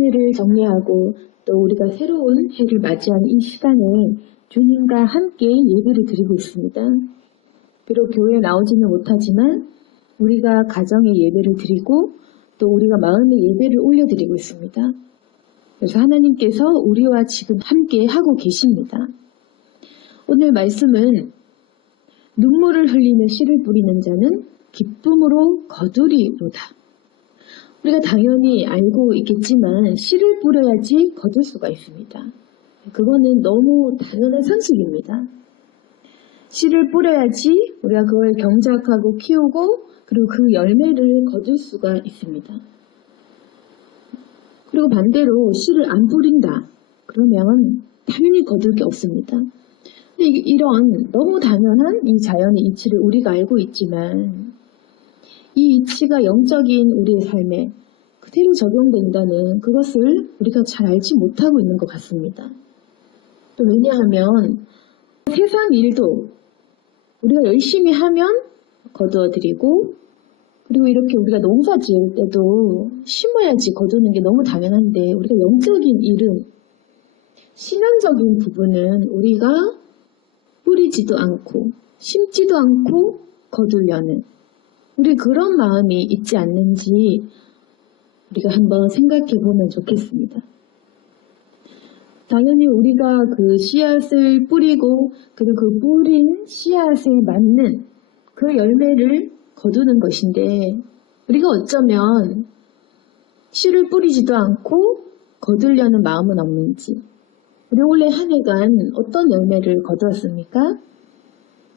한 해를 정리하고 또 우리가 새로운 해를 맞이한 이 시간에 주님과 함께 예배를 드리고 있습니다. 비록 교회에 나오지는 못하지만 우리가 가정의 예배를 드리고 또 우리가 마음의 예배를 올려드리고 있습니다. 그래서 하나님께서 우리와 지금 함께 하고 계십니다. 오늘 말씀은 눈물을 흘리며 씨를 뿌리는 자는 기쁨으로 거두리로다. 우리가 당연히 알고 있겠지만 씨를 뿌려야지 거둘 수가 있습니다. 그거는 너무 당연한 상식입니다. 씨를 뿌려야지 우리가 그걸 경작하고 키우고 그리고 그 열매를 거둘 수가 있습니다. 그리고 반대로 씨를 안 뿌린다. 그러면 당연히 거둘 게 없습니다. 근데 이런 너무 당연한 이 자연의 이치를 우리가 알고 있지만 이 이치가 영적인 우리의 삶에 그대로 적용된다는 그것을 우리가 잘 알지 못하고 있는 것 같습니다. 또 왜냐하면 세상 일도 우리가 열심히 하면 거두어드리고 그리고 이렇게 우리가 농사 지을 때도 심어야지 거두는 게 너무 당연한데 우리가 영적인 일은 신앙적인 부분은 우리가 뿌리지도 않고 심지도 않고 거두려는 우리 그런 마음이 있지 않는지 우리가 한번 생각해 보면 좋겠습니다. 당연히 우리가 그 씨앗을 뿌리고 그리고 그 뿌린 씨앗에 맞는 그 열매를 거두는 것인데 우리가 어쩌면 씨를 뿌리지도 않고 거두려는 마음은 없는지 우리 올해 한 해간 어떤 열매를 거두었습니까?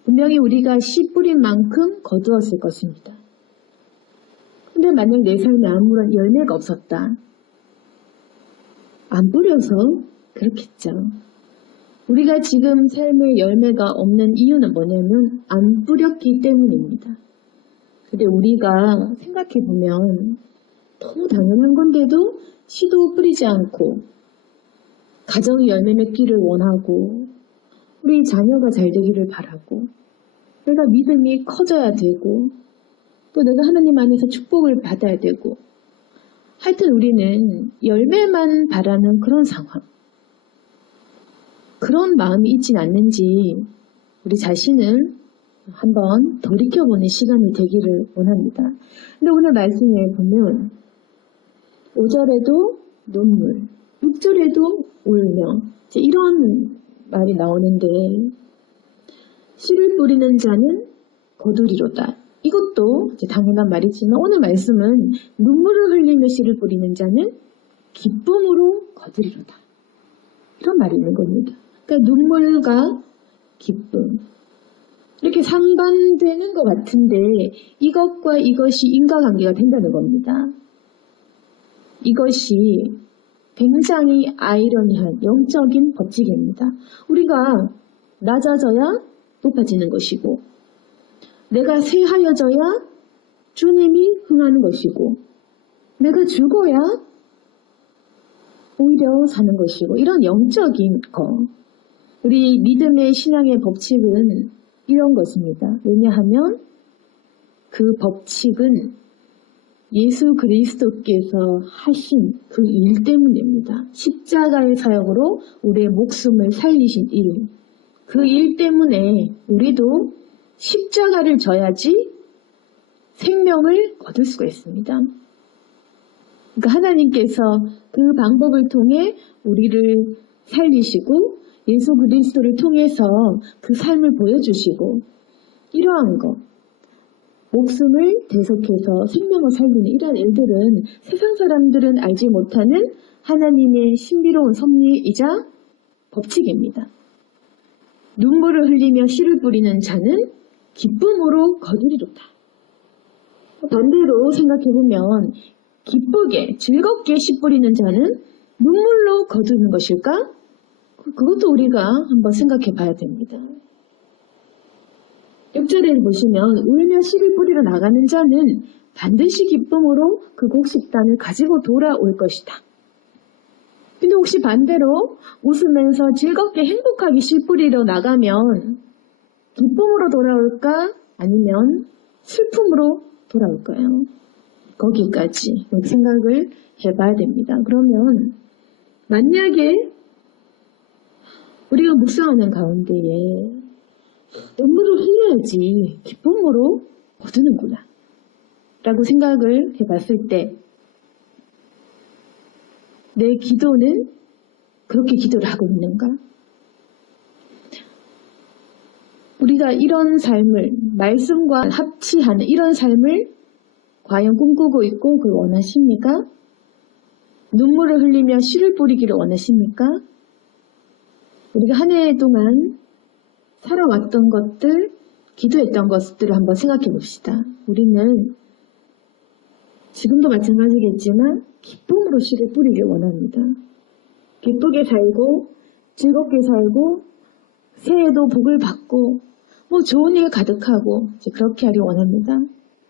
분명히 우리가 씨 뿌린 만큼 거두었을 것입니다. 근데 만약 내 삶에 아무런 열매가 없었다. 안 뿌려서 그렇겠죠. 우리가 지금 삶의 열매가 없는 이유는 뭐냐면 안 뿌렸기 때문입니다. 근데 우리가 생각해보면 너무 당연한 건데도 씨도 뿌리지 않고 가정의 열매 맺기를 원하고 우리 자녀가 잘 되기를 바라고 내가 믿음이 커져야 되고 또 내가 하나님 안에서 축복을 받아야 되고 하여튼 우리는 열매만 바라는 그런 상황 그런 마음이 있진 않는지 우리 자신을 한번 돌이켜보는 시간이 되기를 원합니다. 근데 오늘 말씀에 보면 5절에도 눈물 6절에도 울며 이런 말이 나오는데 씨를 뿌리는 자는 거두리로다. 이것도 당연한 말이지만 오늘 말씀은 눈물을 흘리며 씨를 뿌리는 자는 기쁨으로 거두리로다. 이런 말이 있는 겁니다. 그러니까 눈물과 기쁨 이렇게 상반되는 것 같은데 이것과 이것이 인과관계가 된다는 겁니다. 이것이 굉장히 아이러니한 영적인 법칙입니다. 우리가 낮아져야 높아지는 것이고 내가 쇠하여져야 주님이 흥하는 것이고 내가 죽어야 오히려 사는 것이고 이런 영적인 것 우리 믿음의 신앙의 법칙은 이런 것입니다. 왜냐하면 그 법칙은 예수 그리스도께서 하신 그 일 때문입니다. 십자가의 사역으로 우리의 목숨을 살리신 일. 그 일 때문에 우리도 십자가를 져야지 생명을 얻을 수가 있습니다. 그러니까 하나님께서 그 방법을 통해 우리를 살리시고 예수 그리스도를 통해서 그 삶을 보여주시고 이러한 것 목숨을 대속해서 생명을 살리는 이러한 일들은 세상 사람들은 알지 못하는 하나님의 신비로운 섭리이자 법칙입니다. 눈물을 흘리며 씨를 뿌리는 자는 기쁨으로 거두리로다. 반대로 생각해보면 기쁘게 즐겁게 씨 뿌리는 자는 눈물로 거두는 것일까? 그것도 우리가 한번 생각해 봐야 됩니다. 6절에 보시면 울며 씨를 뿌리러 나가는 자는 반드시 기쁨으로 그 곡식단을 가지고 돌아올 것이다. 근데 혹시 반대로 웃으면서 즐겁게 행복하게 씨 뿌리러 나가면 기쁨으로 돌아올까? 아니면 슬픔으로 돌아올까요? 거기까지 생각을 해봐야 됩니다. 그러면 만약에 우리가 묵상하는 가운데에 눈물을 흘려야지 기쁨으로 거두는구나 라고 생각을 해봤을 때 내 기도는 그렇게 기도를 하고 있는가? 우리가 이런 삶을 말씀과 합치하는 이런 삶을 과연 꿈꾸고 있고 그걸 원하십니까? 눈물을 흘리며 씨를 뿌리기를 원하십니까? 우리가 한 해 동안 살아왔던 것들, 기도했던 것들을 한번 생각해 봅시다. 우리는 지금도 마찬가지겠지만 기쁨으로 씨를 뿌리길 원합니다. 기쁘게 살고 즐겁게 살고 새해도 복을 받고 좋은 일 가득하고 그렇게 하길 원합니다.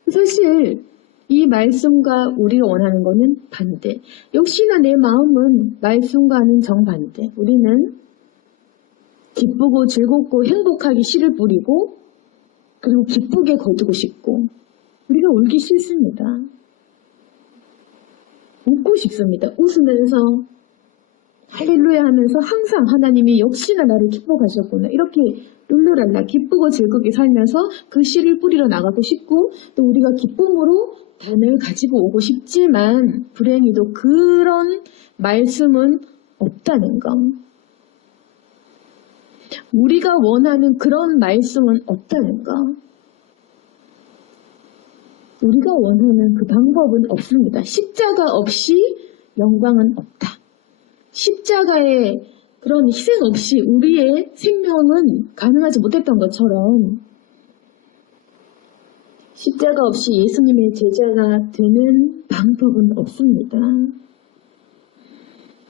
사실 이 말씀과 우리가 원하는 것은 반대. 역시나 내 마음은 말씀과는 정반대. 우리는 기쁘고 즐겁고 행복하게 씨를 뿌리고 그리고 기쁘게 거두고 싶고 우리가 울기 싫습니다. 웃고 싶습니다. 웃으면서 할렐루야 하면서 항상 하나님이 역시나 나를 기뻐하셨구나 이렇게 룰루랄라 기쁘고 즐겁게 살면서 그 씨를 뿌리러 나가고 싶고 또 우리가 기쁨으로 단을 가지고 오고 싶지만 불행히도 그런 말씀은 없다는 것. 우리가 원하는 그런 말씀은 없다는 것. 우리가 원하는 그 방법은 없습니다. 십자가 없이 영광은 없다. 십자가의 그런 희생 없이 우리의 생명은 가능하지 못했던 것처럼 십자가 없이 예수님의 제자가 되는 방법은 없습니다.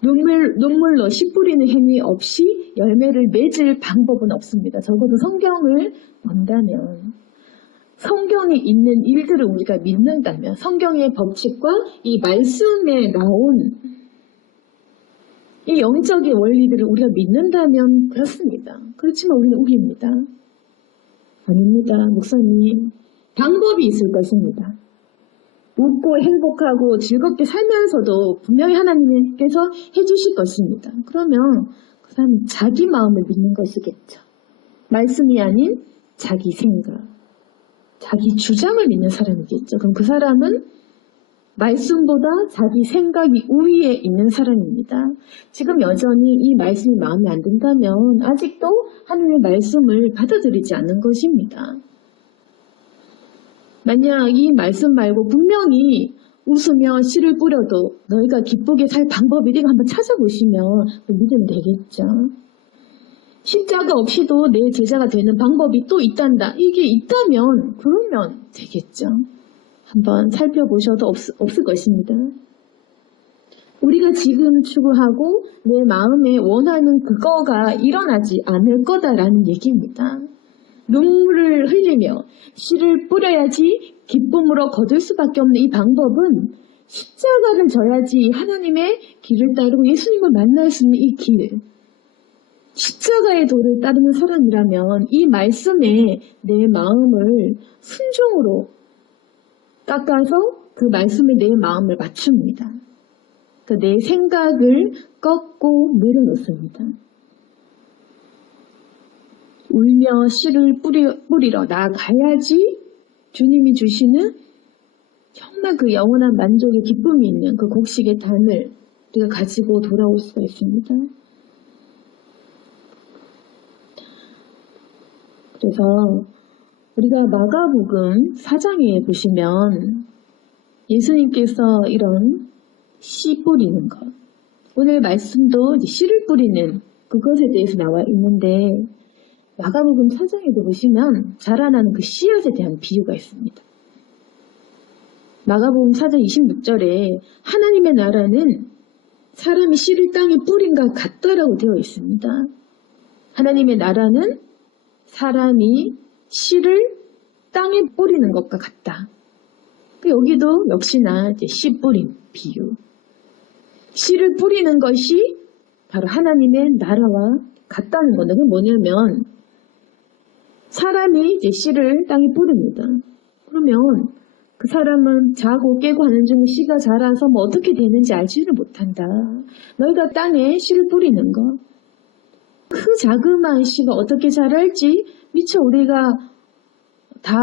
눈물로 씨 뿌리는 행위 없이 열매를 맺을 방법은 없습니다. 적어도 성경을 본다면 성경에 있는 일들을 우리가 믿는다면 성경의 법칙과 이 말씀에 나온 이 영적인 원리들을 우리가 믿는다면 그렇습니다. 그렇지만 우리는 우깁니다. 아닙니다. 목사님. 방법이 있을 것입니다. 웃고 행복하고 즐겁게 살면서도 분명히 하나님께서 해주실 것입니다. 그러면 그 사람은 자기 마음을 믿는 것이겠죠. 말씀이 아닌 자기 생각, 자기 주장을 믿는 사람이겠죠. 그럼 그 사람은 말씀보다 자기 생각이 우위에 있는 사람입니다. 지금 여전히 이 말씀이 마음에 안 든다면 아직도 하나님의 말씀을 받아들이지 않는 것입니다. 만약 이 말씀 말고 분명히 웃으며 씨를 뿌려도 너희가 기쁘게 살 방법이 이거 한번 찾아보시면 믿으면 되겠죠. 십자가 없이도 내 제자가 되는 방법이 또 있단다. 이게 있다면 그러면 되겠죠. 한번 살펴보셔도 없을 것입니다. 우리가 지금 추구하고 내 마음에 원하는 그거가 일어나지 않을 거다라는 얘기입니다. 눈물을 흘리며 씨를 뿌려야지 기쁨으로 거둘 수밖에 없는 이 방법은 십자가를 져야지 하나님의 길을 따르고 예수님을 만날 수 있는 이 길. 십자가의 도를 따르는 사람이라면 이 말씀에 내 마음을 순종으로 깎아서 그 말씀에 내 마음을 맞춥니다. 그러니까 내 생각을 꺾고 내려놓습니다. 울며 씨를 뿌리러 나가야지 주님이 주시는 정말 그 영원한 만족의 기쁨이 있는 그 곡식의 단을 우리가 가지고 돌아올 수가 있습니다. 그래서 우리가 마가복음 4장에 보시면 예수님께서 이런 씨 뿌리는 것, 오늘 말씀도 씨를 뿌리는 그것에 대해서 나와 있는데 마가복음 4장에도 보시면 자라나는 그 씨앗에 대한 비유가 있습니다. 마가복음 4장 26절에 하나님의 나라는 사람이 씨를 땅에 뿌린과 같다라고 되어 있습니다. 하나님의 나라는 사람이 씨를 땅에 뿌리는 것과 같다. 여기도 역시나 이제 씨 뿌린 비유. 씨를 뿌리는 것이 바로 하나님의 나라와 같다는 건데, 그게 뭐냐면 사람이 이제 씨를 땅에 뿌립니다. 그러면 그 사람은 자고 깨고 하는 중에 씨가 자라서 뭐 어떻게 되는지 알지를 못한다. 너희가 땅에 씨를 뿌리는 것, 그 자그마한 씨가 어떻게 자랄지 미처 우리가 다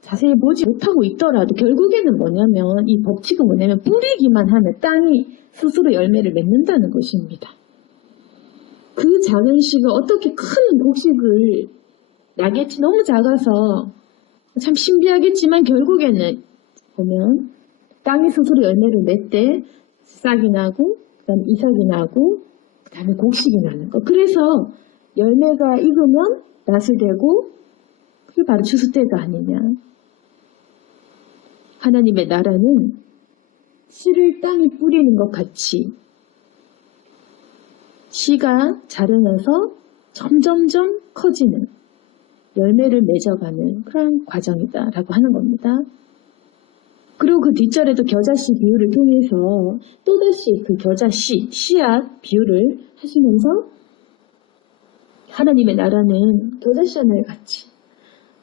자세히 보지 못하고 있더라도 결국에는 뭐냐면 이 법칙은 뭐냐면 뿌리기만 하면 땅이 스스로 열매를 맺는다는 것입니다. 그 작은 씨가 어떻게 큰 곡식을 나겠지. 너무 작아서 참 신비하겠지만 결국에는 보면 땅이 스스로 열매를 맺되 싹이 나고 그다음에 이삭이 나고 그다음에 곡식이 나는 거. 그래서 열매가 익으면 낫이 되고 그게 바로 추수때가 아니냐. 하나님의 나라는 씨를 땅에 뿌리는 것 같이 씨가 자라나서 점점점 커지는 열매를 맺어가는 그런 과정이다라고 하는 겁니다. 그리고 그 뒷절에도 겨자씨 비유를 통해서 또다시 그 겨자씨, 씨앗 비유를 하시면서 하나님의 나라는 겨자씨 하나에 같이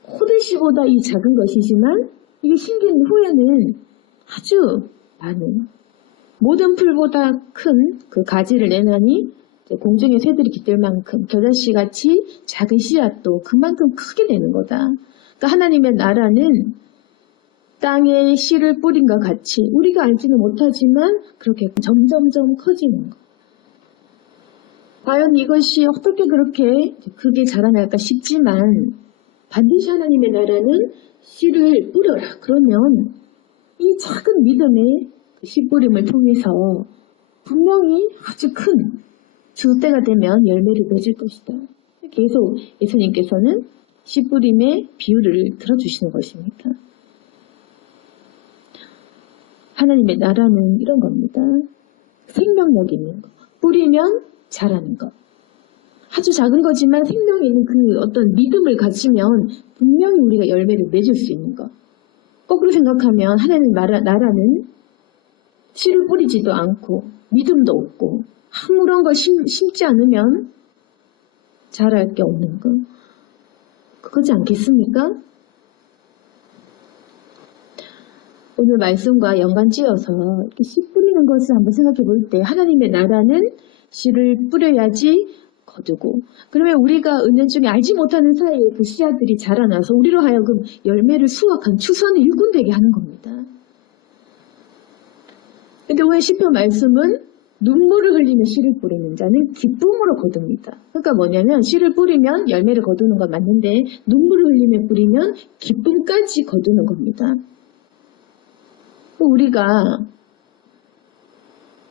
호들씨보다 이 작은 것이지만 이게 심긴 후에는 아주 많은 모든 풀보다 큰 그 가지를 내나니 공중의 새들이 깃들 만큼 겨자씨같이 작은 씨앗도 그만큼 크게 되는 거다. 그러니까 하나님의 나라는 땅에 씨를 뿌린 것 같이 우리가 알지는 못하지만 그렇게 점점점 커지는 것. 과연 이것이 어떻게 그렇게 크게 자라날까 싶지만 반드시 하나님의 나라는 씨를 뿌려라. 그러면 이 작은 믿음의 씨 뿌림을 통해서 분명히 아주 큰 주때가 되면 열매를 맺을 것이다. 계속 예수님께서는 씨 뿌림의 비유를 들어주시는 것입니다. 하나님의 나라는 이런 겁니다. 생명력 있는 것. 뿌리면 자라는 것. 아주 작은 거지만 생명이 있는 그 어떤 믿음을 가지면 분명히 우리가 열매를 맺을 수 있는 것. 거꾸로 생각하면 하나님의 나라는 씨를 뿌리지도 않고 믿음도 없고 아무런 걸 심지 않으면 자랄 게 없는 것. 그거지 않겠습니까? 오늘 말씀과 연관지어서 이렇게 씨 뿌리는 것을 한번 생각해 볼 때 하나님의 나라는 씨를 뿌려야지 거두고 그러면 우리가 은연중에 알지 못하는 사이에 그 씨앗들이 자라나서 우리로 하여금 열매를 수확한 추수하는 일꾼 되게 하는 겁니다. 근데 오늘 시편 말씀은 눈물을 흘리며 씨를 뿌리는 자는 기쁨으로 거둡니다. 그러니까 뭐냐면 씨를 뿌리면 열매를 거두는 건 맞는데 눈물을 흘리며 뿌리면 기쁨까지 거두는 겁니다. 우리가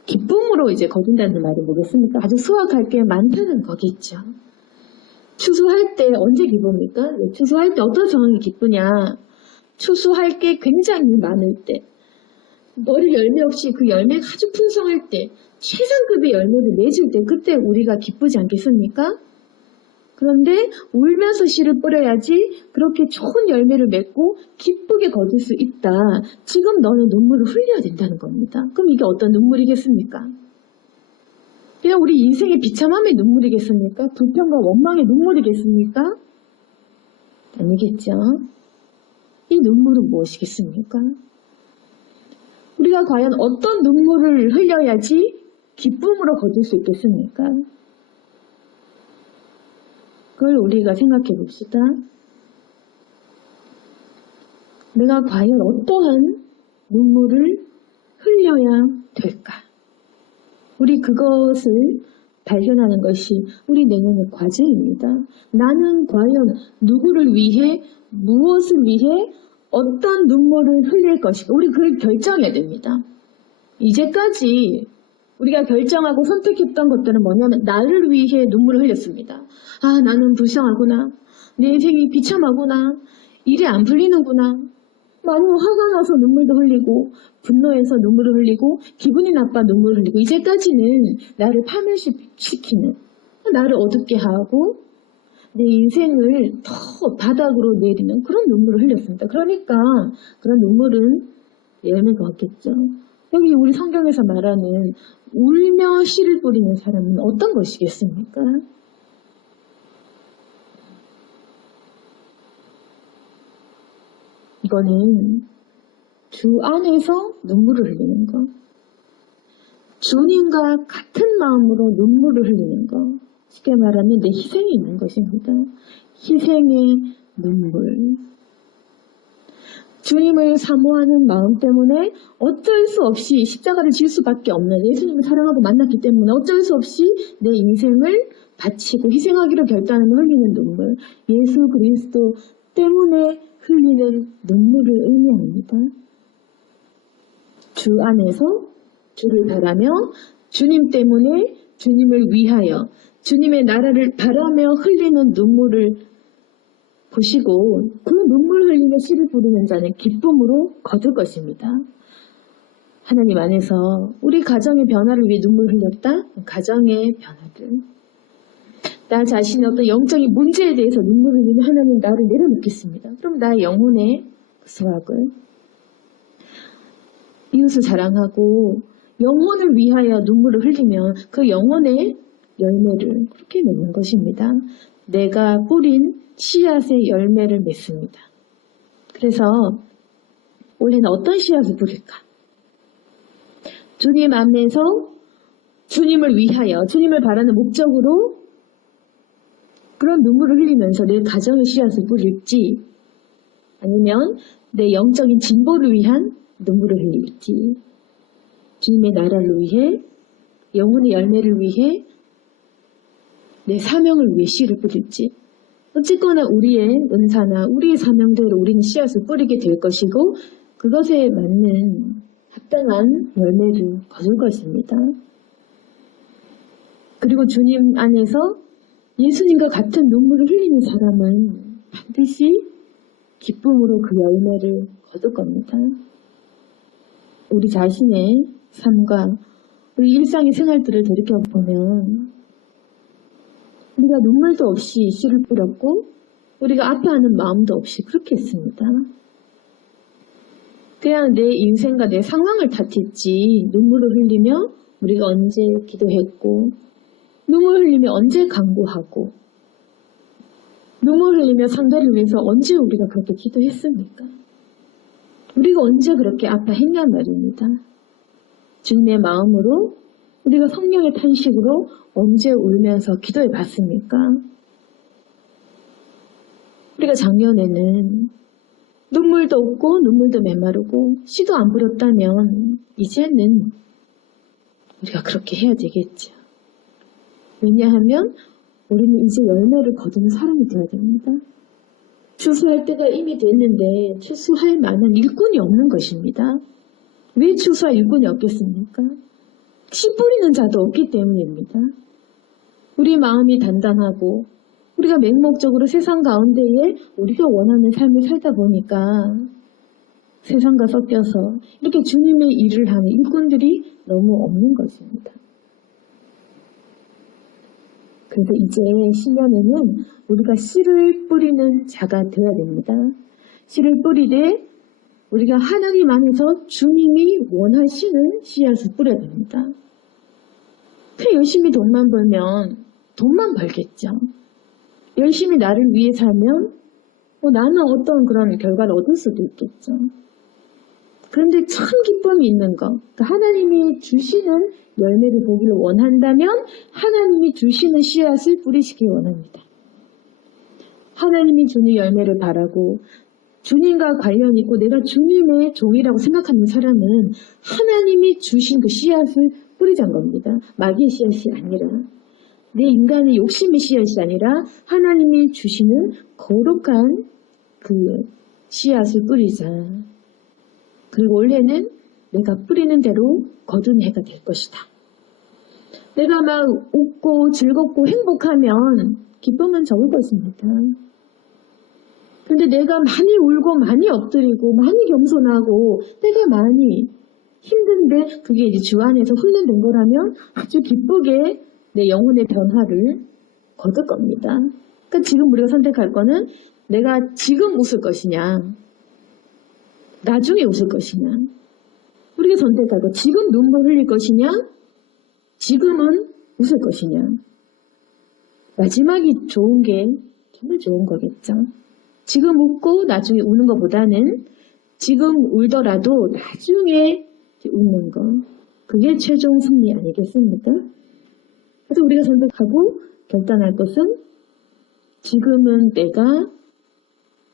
기쁨으로 이제 거둔다는 말이 뭐겠습니까? 아주 수확할 게 많다는 거겠죠. 추수할 때 언제 기쁩니까? 추수할 때 어떤 상황이 기쁘냐? 추수할 게 굉장히 많을 때, 머리 열매 없이 그 열매가 아주 풍성할 때, 최상급의 열매를 맺을 때 그때 우리가 기쁘지 않겠습니까? 그런데 울면서 씨를 뿌려야지 그렇게 좋은 열매를 맺고 기쁘게 거둘 수 있다. 지금 너는 눈물을 흘려야 된다는 겁니다. 그럼 이게 어떤 눈물이겠습니까? 그냥 우리 인생의 비참함의 눈물이겠습니까? 불평과 원망의 눈물이겠습니까? 아니겠죠. 이 눈물은 무엇이겠습니까? 우리가 과연 어떤 눈물을 흘려야지 기쁨으로 거둘 수 있겠습니까? 그걸 우리가 생각해 봅시다. 내가 과연 어떠한 눈물을 흘려야 될까? 우리 그것을 발견하는 것이 우리 내년의 과제입니다. 나는 과연 누구를 위해, 무엇을 위해 어떤 눈물을 흘릴 것인가? 우리 그걸 결정해야 됩니다. 이제까지 우리가 결정하고 선택했던 것들은 뭐냐면 나를 위해 눈물을 흘렸습니다. 아, 나는 불쌍하구나. 내 인생이 비참하구나. 일이 안 풀리는구나. 많이 화가 나서 눈물도 흘리고 분노해서 눈물을 흘리고 기분이 나빠 눈물을 흘리고 이제까지는 나를 파멸시키는 나를 어둡게 하고 내 인생을 더 바닥으로 내리는 그런 눈물을 흘렸습니다. 그러니까 그런 눈물은 열매가 없겠죠. 여기 우리 성경에서 말하는 울며 씨를 뿌리는 사람은 어떤 것이겠습니까? 이거는 주 안에서 눈물을 흘리는 것. 주님과 같은 마음으로 눈물을 흘리는 것. 쉽게 말하면 내 희생이 있는 것입니다. 희생의 눈물. 주님을 사모하는 마음 때문에 어쩔 수 없이 십자가를 질 수밖에 없는, 예수님을 사랑하고 만났기 때문에 어쩔 수 없이 내 인생을 바치고 희생하기로 결단하며 흘리는 눈물. 예수 그리스도 때문에 흘리는 눈물을 의미합니다. 주 안에서 주를 바라며 주님 때문에 주님을 위하여 주님의 나라를 바라며 흘리는 눈물을 보시고 그 눈물 흘리며 씨를 뿌리는 자는 기쁨으로 거둘 것입니다. 하나님 안에서 우리 가정의 변화를 위해 눈물 흘렸다? 가정의 변화를. 나 자신의 어떤 영적인 문제에 대해서 눈물 흘리며 하나님 나를 내려놓겠습니다. 그럼 나의 영혼의 수확을 이웃을 사랑하고 영혼을 위하여 눈물을 흘리면 그 영혼의 열매를 그렇게 맺는 것입니다. 내가 뿌린 씨앗의 열매를 맺습니다. 그래서 올해는 어떤 씨앗을 뿌릴까? 주님 안에서 주님을 위하여 주님을 바라는 목적으로 그런 눈물을 흘리면서 내 가정의 씨앗을 뿌릴지 아니면 내 영적인 진보를 위한 눈물을 흘릴지 주님의 나라를 위해 영혼의 열매를 위해 내 사명을 위해 씨를 뿌릴지 어쨌거나 우리의 은사나 우리의 사명대로 우리는 씨앗을 뿌리게 될 것이고 그것에 맞는 합당한 열매를 거둘 것입니다. 그리고 주님 안에서 예수님과 같은 눈물을 흘리는 사람은 반드시 기쁨으로 그 열매를 거둘 겁니다. 우리 자신의 삶과 우리 일상의 생활들을 돌이켜보면 우리가 눈물도 없이 씨를 뿌렸고 우리가 아파하는 마음도 없이 그렇게 했습니다. 그냥 내 인생과 내 상황을 탓했지 눈물을 흘리며 우리가 언제 기도했고 눈물 흘리며 언제 간구하고 눈물 흘리며 상대를 위해서 언제 우리가 그렇게 기도했습니까? 우리가 언제 그렇게 아파했냔 말입니다. 주님의 마음으로 우리가 성령의 탄식으로 언제 울면서 기도해 봤습니까? 우리가 작년에는 눈물도 없고 눈물도 메마르고 씨도 안 뿌렸다면 이제는 우리가 그렇게 해야 되겠죠. 왜냐하면 우리는 이제 열매를 거두는 사람이 되어야 됩니다. 추수할 때가 이미 됐는데 추수할 만한 일꾼이 없는 것입니다. 왜 추수할 일꾼이 없겠습니까? 씨 뿌리는 자도 없기 때문입니다. 우리 마음이 단단하고 우리가 맹목적으로 세상 가운데에 우리가 원하는 삶을 살다 보니까 세상과 섞여서 이렇게 주님의 일을 하는 일꾼들이 너무 없는 것입니다. 그래서 이제 신년에는 우리가 씨를 뿌리는 자가 되어야 됩니다. 씨를 뿌리되 우리가 하나님 안에서 주님이 원하시는 씨앗을 뿌려야 됩니다. 그냥 열심히 돈만 벌면 돈만 벌겠죠. 열심히 나를 위해 살면 나는 어떤 그런 결과를 얻을 수도 있겠죠. 그런데 참 기쁨이 있는 것, 그러니까 하나님이 주시는 열매를 보기를 원한다면 하나님이 주시는 씨앗을 뿌리시기 원합니다. 하나님이 주는 열매를 바라고 주님과 관련 있고 내가 주님의 종이라고 생각하는 사람은 하나님이 주신 그 씨앗을 뿌리자는 겁니다. 마귀의 씨앗이 아니라 내 인간의 욕심의 씨앗이 아니라 하나님이 주시는 거룩한 그 씨앗을 뿌리자. 그리고 올해는 내가 뿌리는 대로 거둔 해가 될 것이다. 내가 막 웃고 즐겁고 행복하면 기쁨은 적을 것입니다. 근데 내가 많이 울고 많이 엎드리고 많이 겸손하고 내가 많이 힘든데 그게 이제 주 안에서 훈련된 거라면 아주 기쁘게 내 영혼의 변화를 거둘 겁니다. 그러니까 지금 우리가 선택할 거는 내가 지금 웃을 것이냐 나중에 웃을 것이냐 우리가 선택할 거 지금 눈물 흘릴 것이냐 지금은 웃을 것이냐 마지막이 좋은 게 정말 좋은 거겠죠. 지금 웃고 나중에 우는 것보다는 지금 울더라도 나중에 웃는 거. 그게 최종 승리 아니겠습니까? 그래서 우리가 선택하고 결단할 것은 지금은 내가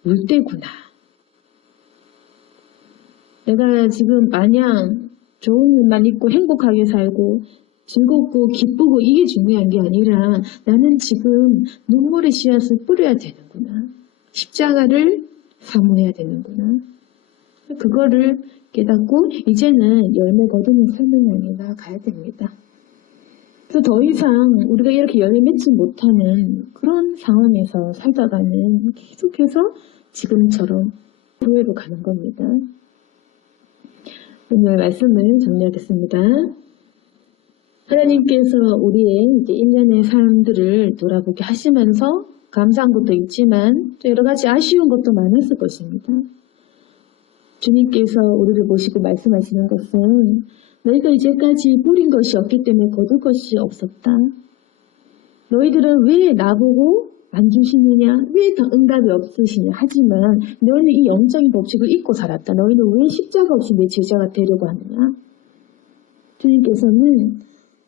울 때구나. 내가 지금 마냥 좋은 일만 있고 행복하게 살고 즐겁고 기쁘고 이게 중요한 게 아니라 나는 지금 눈물의 씨앗을 뿌려야 되는구나. 십자가를 사모해야 되는구나. 그거를 깨닫고 이제는 열매 거두는 삶을 향해 나아가야 됩니다. 그래서 더 이상 우리가 이렇게 열매 맺지 못하는 그런 상황에서 살다가는 계속해서 지금처럼 교회로 가는 겁니다. 오늘 말씀을 정리하겠습니다. 하나님께서 우리의 이제 1년의 삶들을 돌아보게 하시면서 감사한 것도 있지만 또 여러 가지 아쉬운 것도 많았을 것입니다. 주님께서 우리를 보시고 말씀하시는 것은 너희가 이제까지 뿌린 것이 없기 때문에 거둘 것이 없었다. 너희들은 왜 나보고 안 주시느냐? 왜 응답이 없으시냐? 하지만 너희는 이 영적인 법칙을 잊고 살았다. 너희는 왜 십자가 없이 내 제자가 되려고 하느냐? 주님께서는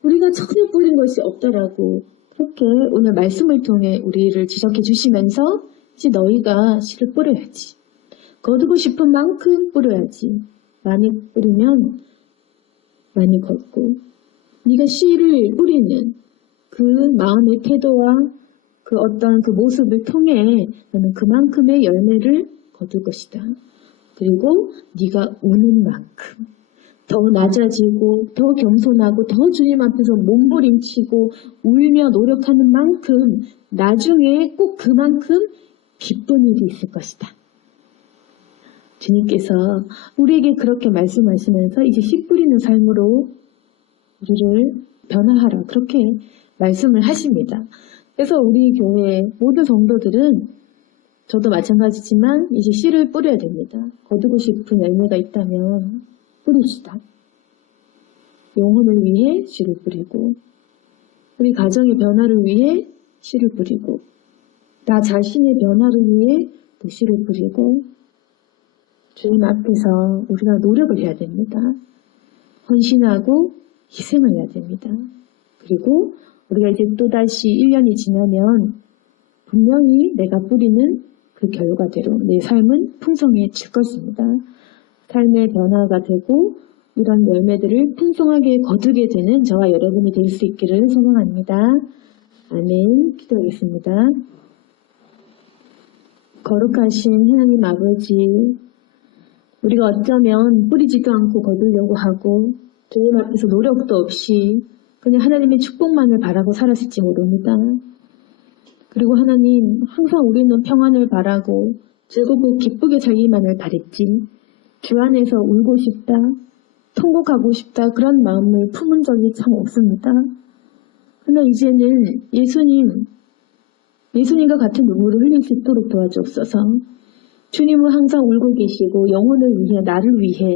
우리가 전혀 뿌린 것이 없다라고 그렇게 오늘 말씀을 통해 우리를 지적해 주시면서 이제 너희가 씨를 뿌려야지. 거두고 싶은 만큼 뿌려야지. 많이 뿌리면 많이 걷고 네가 씨를 뿌리는 그 마음의 태도와 그 어떤 그 모습을 통해 너는 그만큼의 열매를 거둘 것이다. 그리고 네가 우는 만큼 더 낮아지고 더 겸손하고 더 주님 앞에서 몸부림치고 울며 노력하는 만큼 나중에 꼭 그만큼 기쁜 일이 있을 것이다. 주님께서 우리에게 그렇게 말씀하시면서 이제 씨 뿌리는 삶으로 우리를 변화하라 그렇게 말씀을 하십니다. 그래서 우리 교회 모든 성도들은 저도 마찬가지지만 이제 씨를 뿌려야 됩니다. 거두고 싶은 열매가 있다면 뿌립시다. 영혼을 위해 씨를 뿌리고 우리 가정의 변화를 위해 씨를 뿌리고 나 자신의 변화를 위해 또 씨를 뿌리고 주님 앞에서 우리가 노력을 해야 됩니다. 헌신하고 희생을 해야 됩니다. 그리고 우리가 이제 또다시 1년이 지나면 분명히 내가 뿌리는 그 결과대로 내 삶은 풍성해질 것입니다. 삶의 변화가 되고 이런 열매들을 풍성하게 거두게 되는 저와 여러분이 될 수 있기를 소망합니다. 아멘. 기도하겠습니다. 거룩하신 하나님 아버지, 우리가 어쩌면 뿌리지도 않고 거두려고 하고 주님 앞에서 노력도 없이 그냥 하나님의 축복만을 바라고 살았을지 모릅니다. 그리고 하나님, 항상 우리는 평안을 바라고 즐겁고 기쁘게 살기만을 바랬지 주 안에서 울고 싶다, 통곡하고 싶다 그런 마음을 품은 적이 참 없습니다. 그러나 이제는 예수님과 같은 눈물을 흘릴 수 있도록 도와주옵소서. 주님은 항상 울고 계시고 영혼을 위해 나를 위해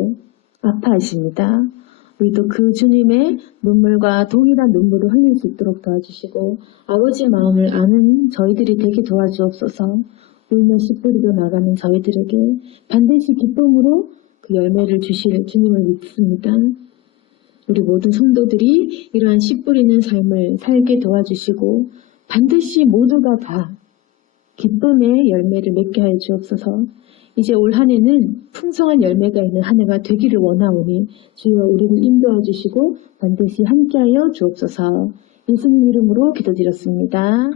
아파하십니다. 우리도 그 주님의 눈물과 동일한 눈물을 흘릴 수 있도록 도와주시고 아버지 마음을 아는 저희들이 되게 도와주옵소서. 울며 씨 뿌리고 나가는 저희들에게 반드시 기쁨으로 그 열매를 주실 주님을 믿습니다. 우리 모든 성도들이 이러한 씨 뿌리는 삶을 살게 도와주시고 반드시 모두가 다 기쁨의 열매를 맺게 하여 주옵소서. 이제 올 한 해는 풍성한 열매가 있는 한 해가 되기를 원하오니 주여 우리를 인도해 주시고 반드시 함께하여 주옵소서. 예수님 이름으로 기도드렸습니다.